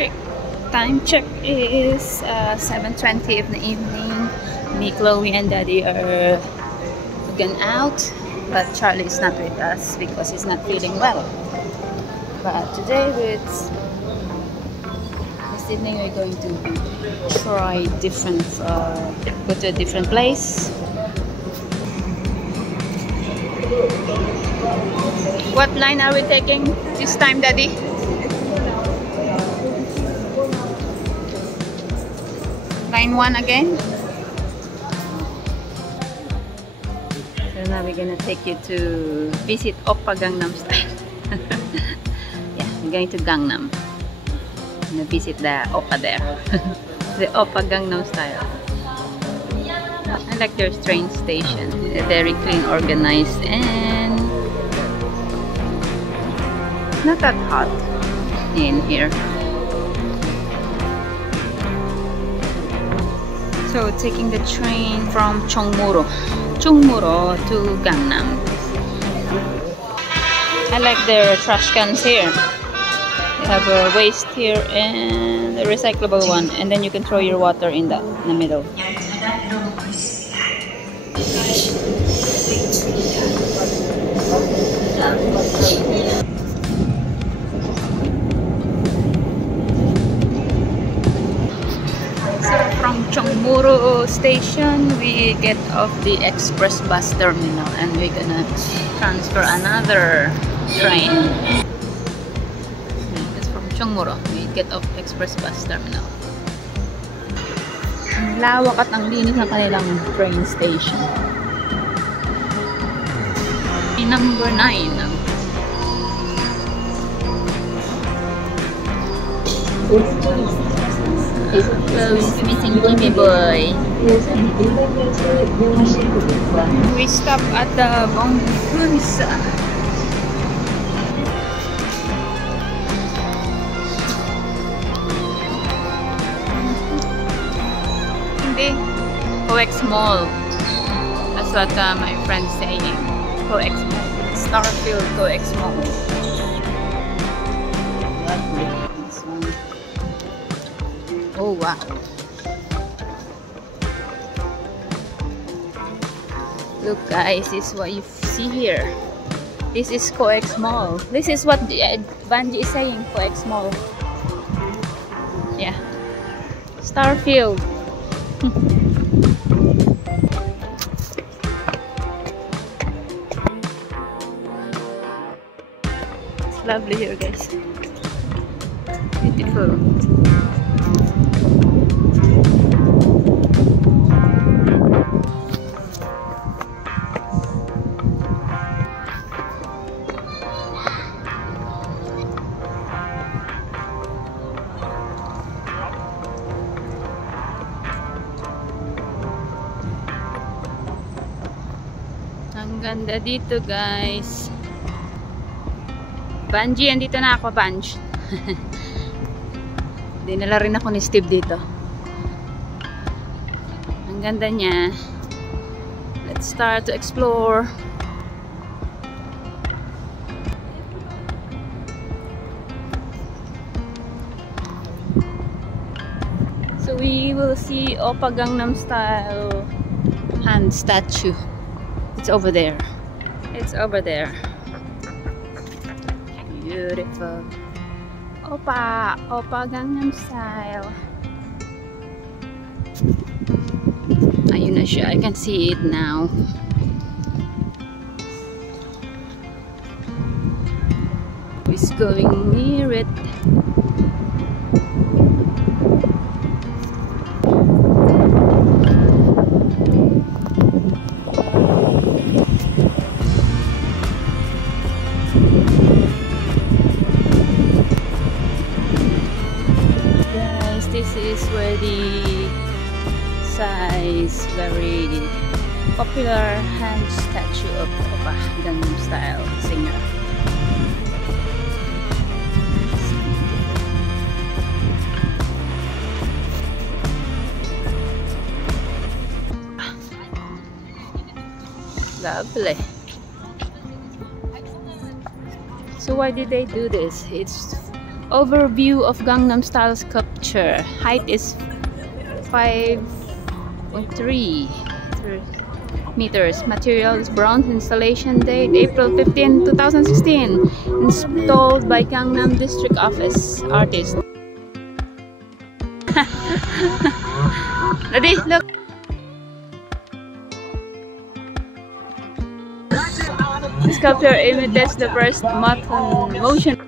Okay, time check is 7:20 in the evening. Me, Chloe, and Daddy are gone out, but Charlie is not with us because he's not feeling well. But today, this evening, we're going to try different, go to a different place. What line are we taking this time, Daddy? Line 1 again. So now we're gonna take you to visit Oppa Gangnam Style. Yeah, we're going to Gangnam. I'm gonna visit the Oppa there. The Oppa Gangnam Style. I like their train station. They're very clean, organized, and not that hot in here. So taking the train from Chungmuro to Gangnam. I like their trash cans here. They have a waste here and a recyclable one, and then you can throw your water in the middle. From Chungmuro station, we get off the express bus terminal and we're gonna transfer another train. It's from Chungmuro. We get off express bus terminal. Ang lawak at ang linis ng kanilang train station. Number 9. Chloe's missing Jimmy boy. We stop at the Bongpunsa. Hindi, COEX Mall. That's what my friend's saying. COEX Mall. Starfield COEX Mall. Oh wow. Look guys, this is what you see here. This is COEX Mall. This is what Banji is saying, COEX Mall. Yeah. Starfield. It's lovely here guys. Beautiful. Ang ganda dito guys. Banji, andito na ako, Banj. Dinala rin ako ni Steve dito. Ang ganda niya. Let's start to explore. So we will see Oppa Gangnam Style hand statue. It's over there. It's over there. Beautiful. Oppa Gangnam Style. Ayun na siya. I can see it now. Who's going near it? This is where the size very popular hand statue of Oppa Gangnam Style singer. Lovely. So why did they do this? It's Overview of Gangnam Style sculpture. Height is 5.3 meters. Material is bronze. Installation date April 15, 2016. Installed by Gangnam District Office. Artist. Ready? Look. The sculpture imitates the first motion.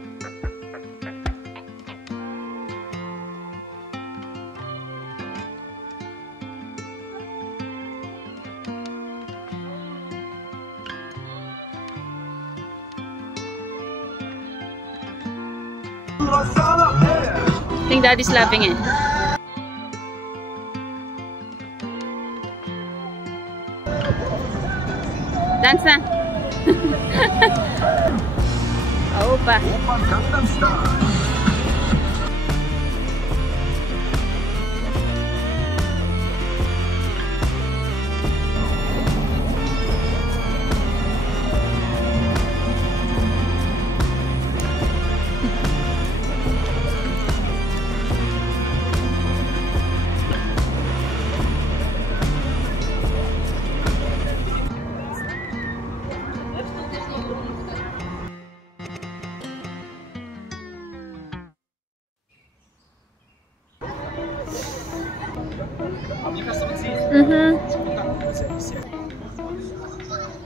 I think Daddy's laughing eh. Dance na. Opa.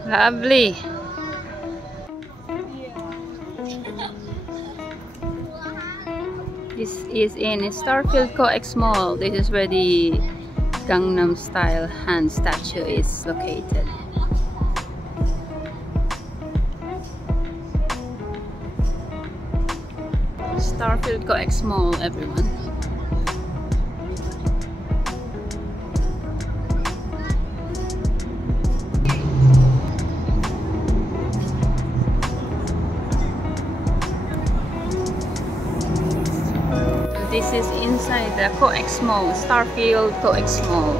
Lovely. This is in Starfield COEX Mall. This is where the Gangnam Style hand statue is located. Starfield COEX Mall, everyone. This is inside the COEX Mall, Starfield COEX Mall.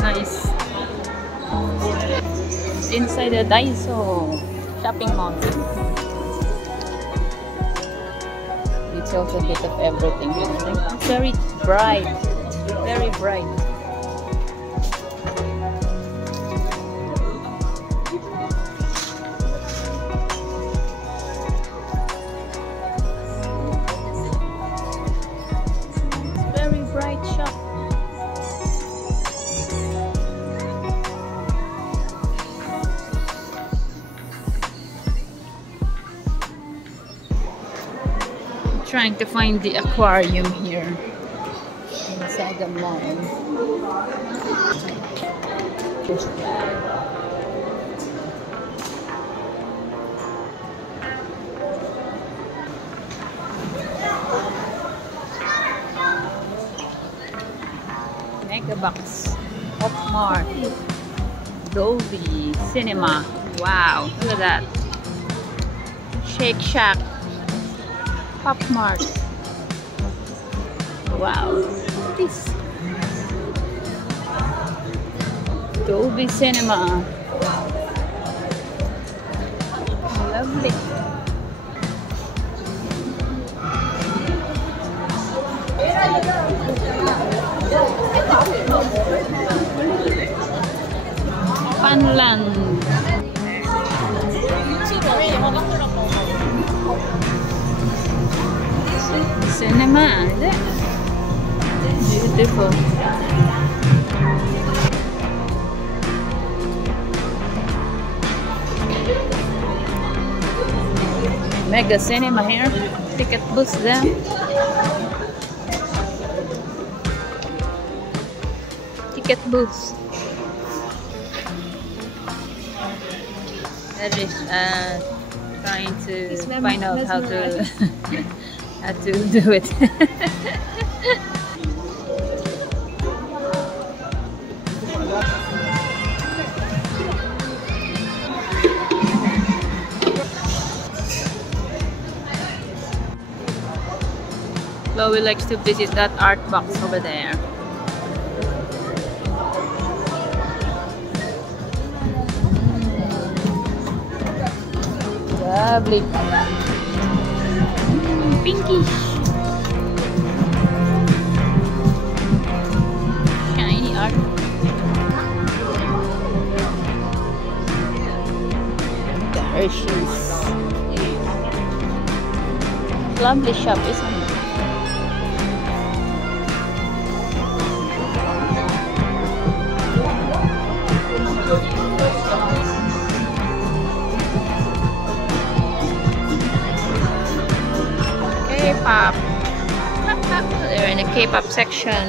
Nice. It's inside the Daiso shopping mall. It's also a bit of everything. It's very bright. Very bright. Very bright shop. Trying to find the aquarium here inside the mall. Megabox, Opmart, Dolby Cinema. Wow, look at that. Shake Shack. Opmart. Wow, this Dolby Cinema. Lovely. Funland. Cinema. Beautiful. Mega Cinema here. Ticket booth there. ticket booth. That is trying to find out how to how to do it. Chloe likes to visit that art box over there. Lovely. Pinkish. Shiny art. The Hershey's. Lovely shop, isn't it? K-pop. They're in the K-pop section.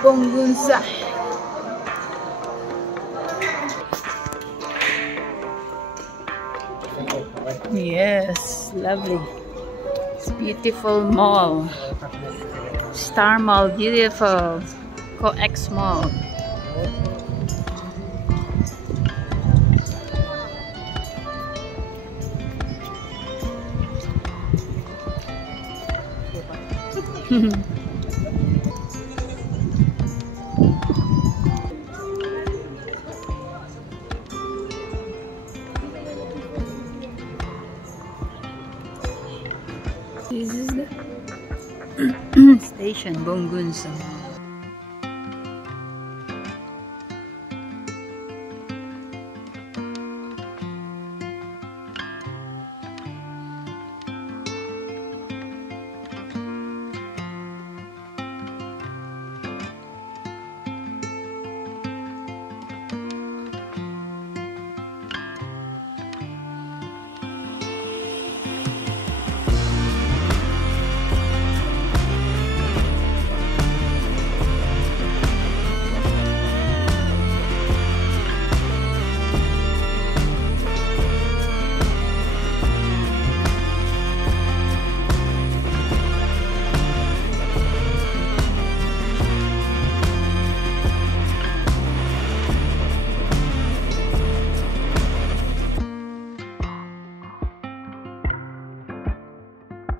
Bonggunsa. Yes, lovely. It's beautiful mall. Star Mall, beautiful. COEX Mall. This is the station, Bonggunsa.